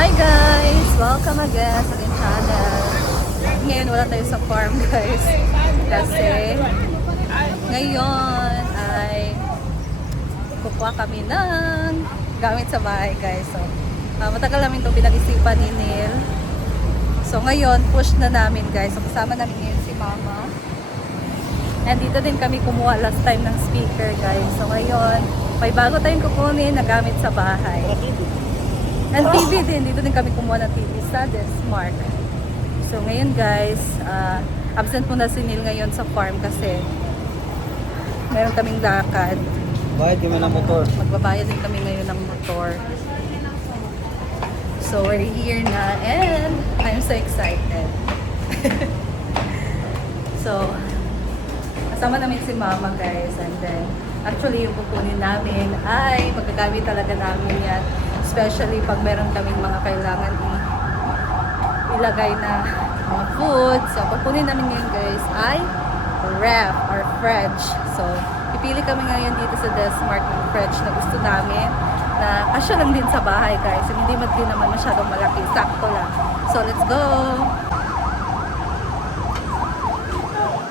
Hi guys! Welcome again sa aking channel. Ngayon wala tayo sa farm guys. Kasi ngayon ay kukuha kami ng gamit sa bahay guys. So, matagal namin itong pinag-isipan ni Neil. So ngayon push na namin guys. So kasama namin ngayon si Mama. And dito din kami kumuha last time ng speaker guys. So ngayon may bago tayong kukunin na gamit sa bahay. And TV din. Dito din kami kumuha ng TV sa Desmark. So ngayon guys, absent muna si Neil ngayon sa farm kasi meron kaming lakad. Bayad yung ng motor. Magbabayad din kami ngayon ng motor. So we're here na and I'm so excited. So kasama namin si Mama guys, and then actually yung kukunin namin ay magagamit talaga namin yan, especially pag meron kaming mga kailangan ilagay na mga food. So kukunin namin ngayon guys ay ref or fridge. So pipili kami ngayon dito sa Desmark ng fridge na gusto namin, na kasya lang din sa bahay guys, and hindi din naman masyadong malaki, sakto lang. So let's go!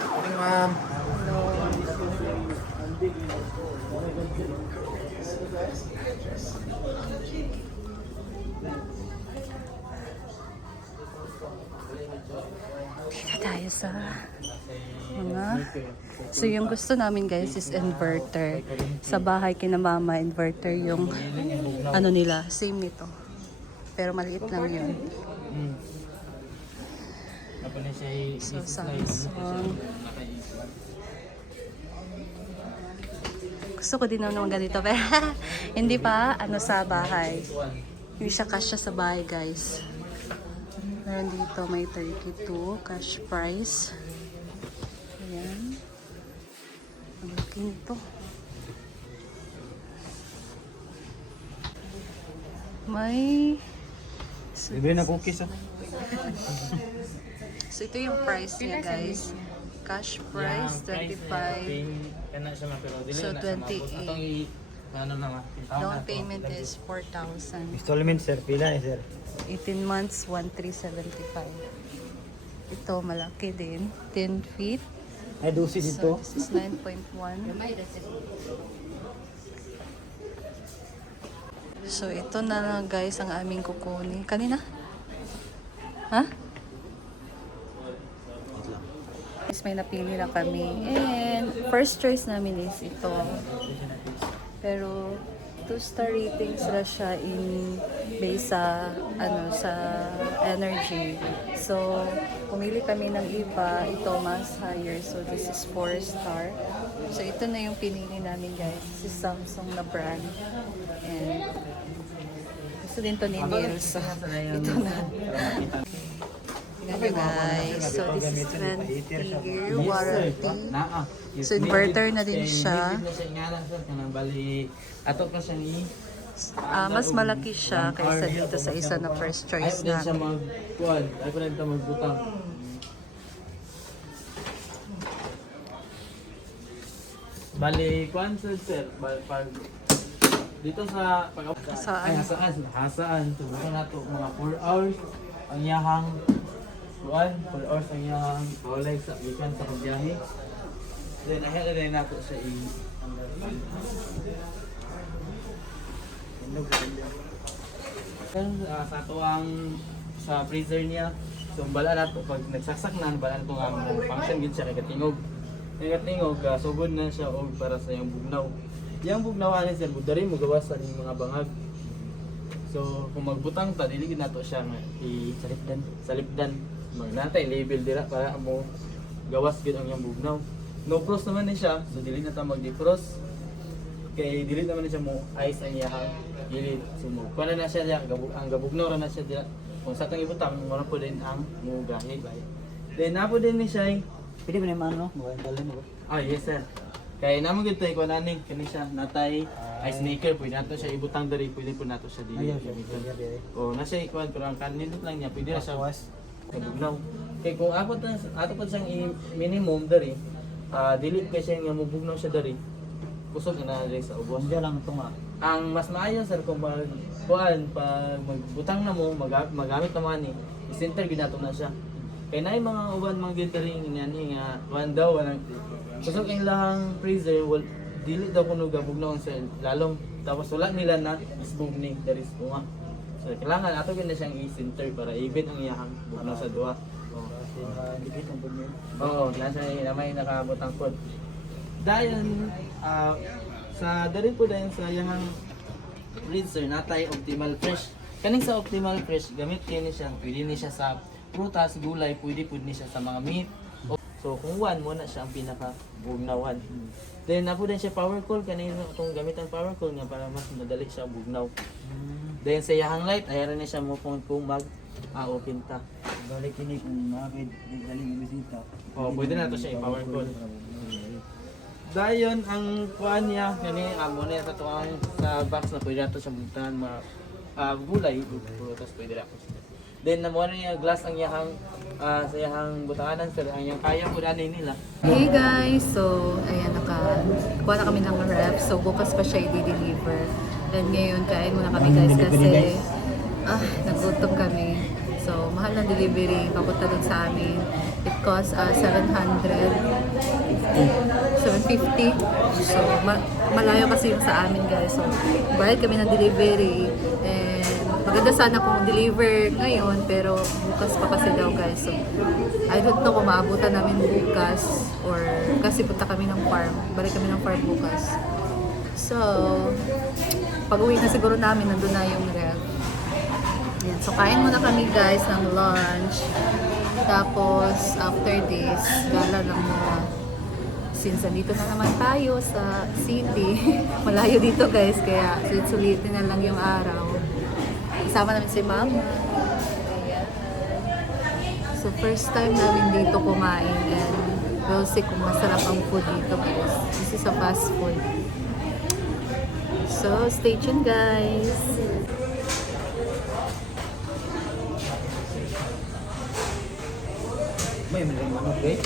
Morning, ma'am. Dito tayo sa mga... So yung gusto namin guys is inverter. Sa bahay kina Mama, inverter yung ano nila, same nito. Pero maliit lang yun. So Samsung. Gusto ko din naman ganito pero hindi pa ano sa bahay. Hindi siya kasya sa bahay guys. Meron dito may 32 cash price. Ayan. Ang laki nito. May... Bibili na cookies, oh. So ito yung price niya guys. Cash price 25. So 28. Down payment is 4,000. Installment, sir. Pila eh, sir. 18 months 1,375. Ito malaki din. 10 feet. Ay, dosis So ito. this is 9.1. So ito na lang guys ang aming kukunin. Kanina? Ha? Guys, may napili na kami. And first choice namin is ito. Pero 2-star rating sila siya in base sa ano sa energy. So pumili kami ng iba, ito mas higher. So this is 4-star. So ito na yung pinili namin guys, si Samsung na brand. And gusto din to ni Neil. So ito na. Ganyan guys. So this is 20-year warranty. So inverter na din siya. Mas malaki siya kaysa dito sa isa na first choice namin. Bali, kuan sir, pag dito sa hasaan, tubukan nato mga 4 hours ang yahang kuan, 4 hours ang yahang walay sa gikan sa pagbiyahe. Then ahead na rin nato sa sa tuwang sa freezer niya. So bala nato pag nagsaksak na, bala nato nga function gid siya kay katingog. Kay katingog sugod na siya og para sa yung bugnaw. Yang bugnaw ani sir, budari mo gawas sa mga bangag. So kung magbutang ta dili gid nato siya nga salipdan. Magnatay label dira para mo gawas gid ang yang bugnaw. No frost naman ni siya, so dili na ta mag-defrost. Kay dili naman ni siya mo ice ang iyang gilid. So mo kuno na siya ang gabugnaw ra na siya dira. Kung sa tang ibutang mo na po din ang mo gahi. Then napo din ni siya. Pwede ba naman, no? Magandala mo ba? Yes sir. Kaya naman gito ko naning kani siya natay ice maker, pwede nato siya ibutang diri, pwede po nato siya dili. O na siya ikuan pero ang kanin lang niya pwede na siya kabugnaw. Kay kung ato pa siyang minimum diri, dili kay siya nga mubugnaw siya diri. Kusog na diri sa ubos. Hindi lang ito nga. Ang mas maayo sir kung kuan pag magbutang na mo magamit na money i-center ginato na siya kay naay mga uban mga gathering inani nga kuan daw wanang kusog ang lahang freezer dili daw kuno gabugnaw sa lalong tapos wala nila na isbog ni there is bunga so kailangan ato gid na siyang i-center para even ang iyahang bugnaw sa duwa Dikit ang pud niya. oo nasa na may nakabutang pod dayon sa dari po dayon sa iyahang freezer natay optimal fresh kaning sa optimal fresh gamit kini siya pwede ni siya sa prutas gulay pwede pud ni siya sa mga meat so kung one mo na siya ang pinaka bugnawan then na po din siya power cool kanina kung gamit ang power cool nga para mas madali siya bugnaw then sa iyahang light ayaran ni siya mo kung mag open ta Balik kini kung makakid galing bisita. oh pwede na to siya i-power cool dayon ang kuan niya kani amo na sa tuang sa box na pwede nato siya bugtahan gulay prutas pwede ra po then na mo na niya glass ang iyahang sa iyahang butanganan sir ang iyang kaya po dani nila Hey guys, so ayan kuha na kami ng ref. So bukas pa siya i-deliver. And ngayon kain muna kami guys kasi nagutom kami. So mahal ng delivery papunta dun sa amin. It costs 750. So malayo kasi yung sa amin guys. So bayad kami ng delivery and maganda sana kung deliver ngayon pero bukas pa kasi daw guys. So I don't know kung maabutan namin bukas or kasi punta kami ng farm. Balik kami ng farm bukas. So pag-uwi na siguro namin nandun na yung ref. Yan. So kain muna kami guys ng lunch. Tapos after this, gala lang muna. Since nandito na naman tayo sa city, malayo dito guys, kaya sulit-sulitin na lang yung araw. Isama namin si Mama. Ayan. So first time namin dito kumain and we'll see kung masarap ang food dito guys. This is a fast food. So stay tuned guys. May malang manok eh.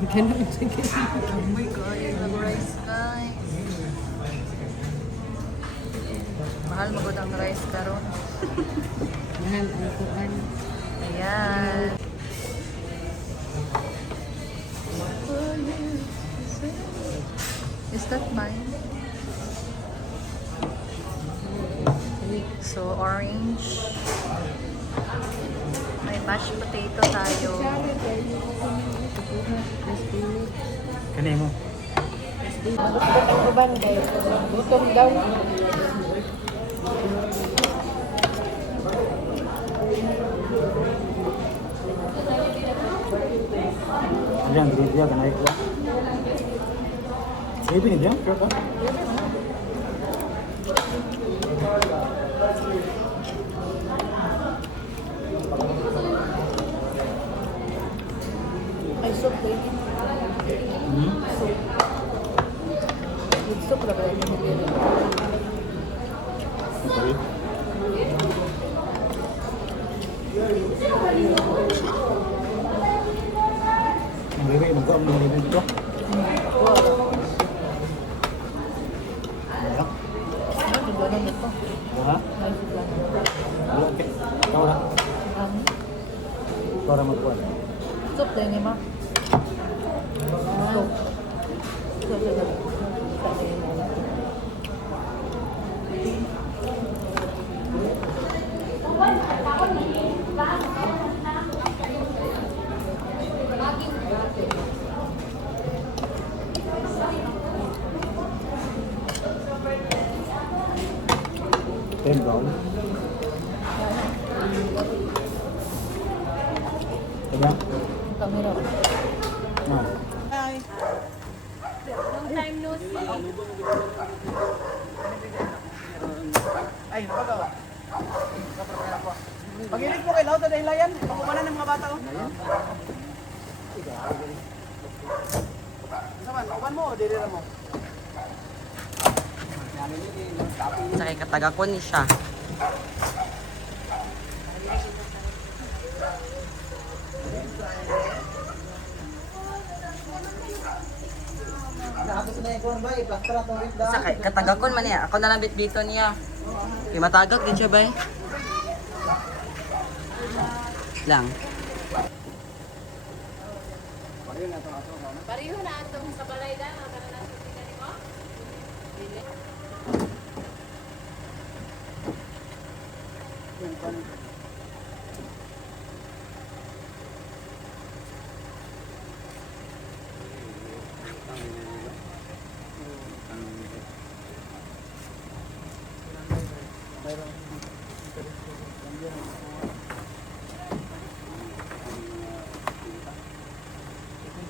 Oh my god, yung rice guys. Mahal magod ang rice karon. Mahal ang kuan. Ayan. Is that mine? So orange. May mashed potato tayo. Kanay mo. Uban kay gutom daw. Ayan, dia kanay ko. Sige ni dia, kaya ka. May soup din. With soup na ba yung nilili? Okay. Bebe, magkaon ng bebe dito. Wala. Ano yung doon nito? Ha? Wala, okay. Ikaw na. Para magkuhan. Soup din ni ma. Soup. Ten brown. Kaya? Camera. Ah. Ay, napagawa. Pag-ilig mo kay Lauta dahil layan, pakumanan ng mga bata. Oh. Saman, pauban mo o dirira mo? Sa kay kataga ko ni siya. Sa katagakon man niya. Ako na lang bitbito niya. Kaya matagak din siya ba eh. Lang. Pariho na atong sa balay da, kana na mo.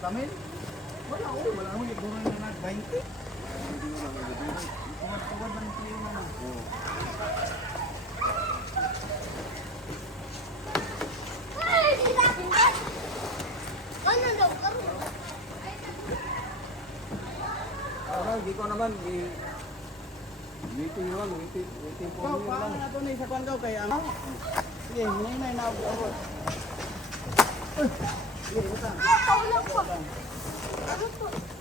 Tamin? Wala mo siguro na nag-20. Tuwad man kayo na. Hindi ko naman, waiting lang, waiting for Ikaw, me paano lang. na ito na isa kwan kay ano? Sige, hinay na ako. Sige, ito.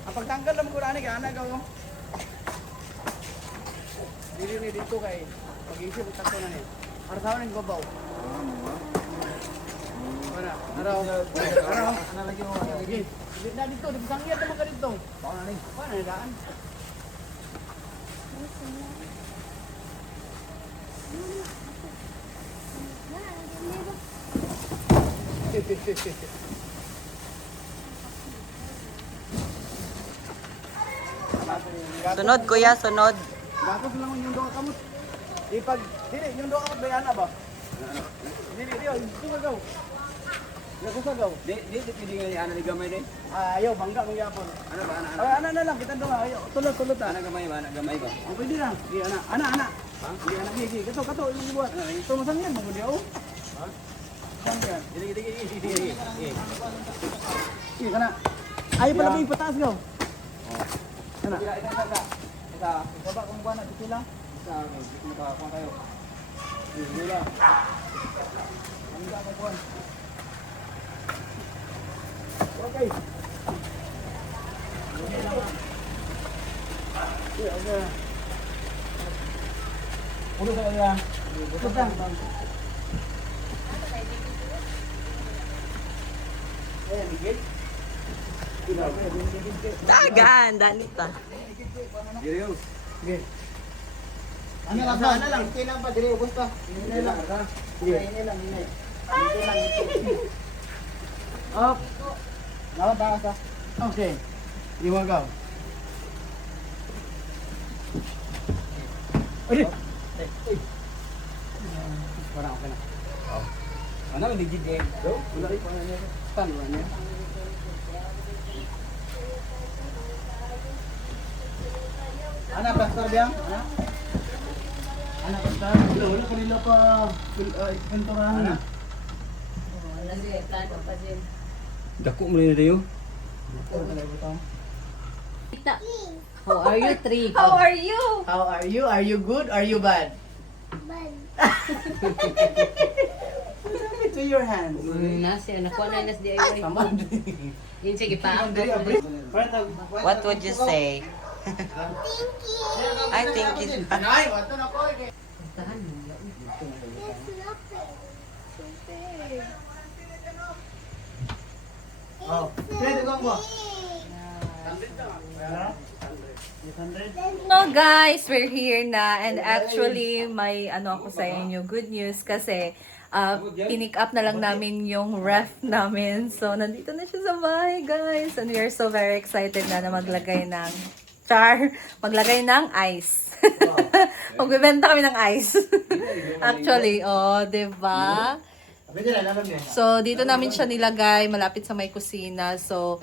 Pagtanggal lang ko na ka, anak ako. Dili ni dito kay pag-isip ko takto na ni. Para sa akin babaw. Wala, araw. Ano lagi mo? Sige, dito na dito, di sangyat naman ka dito. Baka na rin. Paano na daan? Sunod kuya, sunod. Gakos lang yung doka kamot. Ipag, dili, yung doka kamot bayana ba? Dili, dito ka gaw. Gakos ka gaw. Di pwede nga ana ni gamay din. Ayaw, bangga mong yapon. Ano ba ana? Ana na lang, kita doon. Ayaw, tulot ta. Ana gamay ba? Ana gamay ba? Ang pwede lang. Di, ana. Ha? Di, ana, gigi. Kato, yung ibuhat. Ito, masangyan, mga diyo. Ha? Masangyan. Dili. Sige, kana. Ayaw pala ba ipataas gaw? Ana. Isa, Baba kung buwan na, dito lang. isa, makakuha kayo. Dito lang. Bangga mo buwan. Okay. Okay. Ulo sa kanya. Ito lang. Ayan, higit. Dagan, danita. Diriyo. Sige. Ano lang ba? Ano lang? Hintay lang ba? Dili, ubos pa. Hintay lang. Hintay lang. Hintay lang. Up. Nakatakas ah. Okay. Iwagaw. Uy! Parang okay na. Ano may digid eh. Wala rin pa niya. Stand ba niya? Ana, pastor biyang? Ana? Ana, pastor? Wala ko nila pa penturahan na. Dako mo rin dayo. How are you, Tree? How are you? How are you? Are you good? Are you bad? Bad. Put it to your hands. Nasi, anak ko na nas DIY. Come on. Yun, sige pa. What would you say? I think it's Nay, wato na ko. Tahan mo. There's nothing. Oh, pwede kang mo. No guys, we're here na and actually may ano ako sa inyo, good news kasi pinick up na lang namin yung ref namin. So nandito na siya sa bahay guys and we are so very excited na maglagay ng maglagay ng ice. Magbebenta kami ng ice. Actually, oh, 'di ba? Pwede na naman niya. So, dito namin siya nilagay, malapit sa may kusina. So,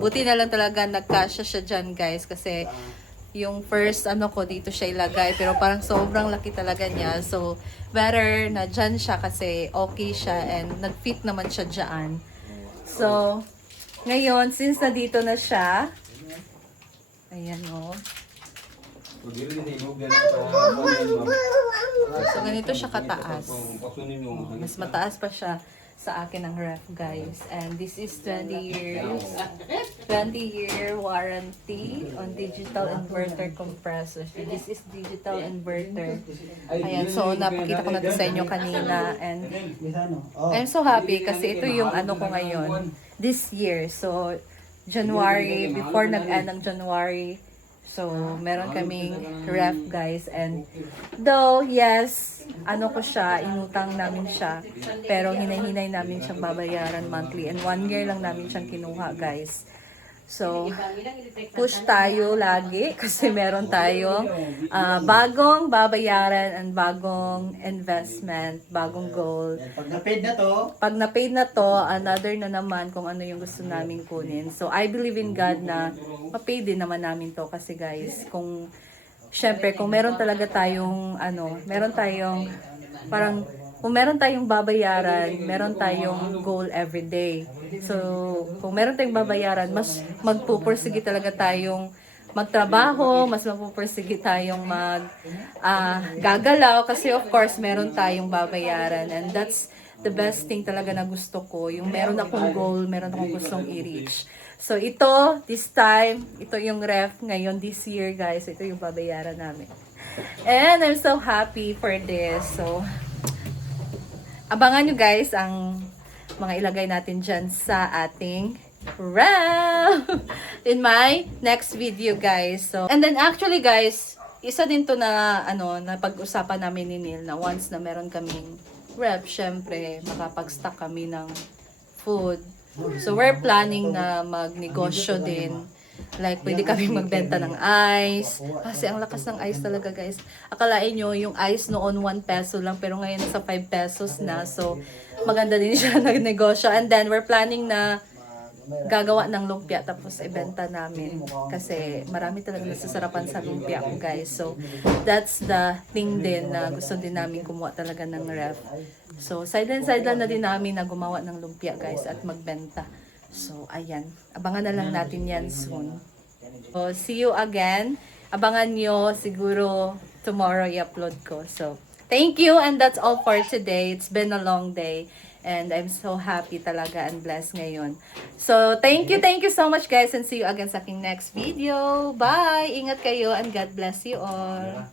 buti na lang talaga nagkasya siya dyan, guys. Kasi, yung first, ano ko, dito siya ilagay. Pero parang sobrang laki talaga niya. So, better na dyan siya kasi okay siya and nag-fit naman siya dyan. So, ngayon, since nandito na siya, ayan o. So, ganito siya kataas. Mas mataas pa siya. sa akin ng ref, guys. And this is 20-year warranty on digital inverter compressor. So this is digital inverter. Ayan, so napakita ko na to sa inyo kanina. And I'm so happy kasi ito yung ano ko ngayon, this year. So, January, before nag-end ng January, so, meron kaming ref, guys. And though, yes, ano ko siya, inutang namin siya. Pero hinay-hinay namin siyang babayaran monthly. And 1 year lang namin siyang kinuha, guys. So, push tayo lagi kasi meron tayong bagong babayaran and bagong investment, bagong goal. Pag na-paid na to, Pag na-paid na to, another na naman kung ano yung gusto namin kunin. So, I believe in God na ma-pay din naman namin to kasi guys, syempre, kung meron talaga tayong, meron tayong, parang, kung meron tayong babayaran, meron tayong goal every day. So, kung meron tayong babayaran, mas magpupursige talaga tayong magtrabaho, mas magpupursige tayong gagalaw kasi of course, meron tayong babayaran. And that's the best thing talaga na gusto ko. Yung meron akong goal, meron akong gustong i-reach. So, ito, this time, ito yung ref ngayon, this year, guys. Ito yung babayaran namin. And I'm so happy for this. So, abangan nyo guys ang mga ilagay natin dyan sa ating ref in my next video, guys. So, and then actually, guys, isa din to na, na pag-usapan namin ni Neil na once na meron kaming ref, syempre, makapag-stock kami ng food. So, we're planning na magnegosyo din. Like, pwede kami magbenta ng ice. Kasi ang lakas ng ice talaga, guys. Akalain nyo, yung ice noon 1 peso lang, pero ngayon nasa 5 pesos na. So, maganda din siya nagnegosyo. And then, we're planning na gagawa ng lumpia tapos ibenta namin. Kasi marami talaga nasasarapan sa lumpia ko, guys. So, that's the thing din na gusto din namin kumuha talaga ng ref. So, sideline na din namin na gumawa ng lumpia, guys, at magbenta. So, ayan. Abangan na lang natin yan soon. So, see you again. Abangan nyo siguro tomorrow i-upload ko. So, thank you and that's all for today. It's been a long day and I'm so happy talaga and blessed ngayon. So, thank you so much guys and see you again sa aking next video. Bye! Ingat kayo and God bless you all.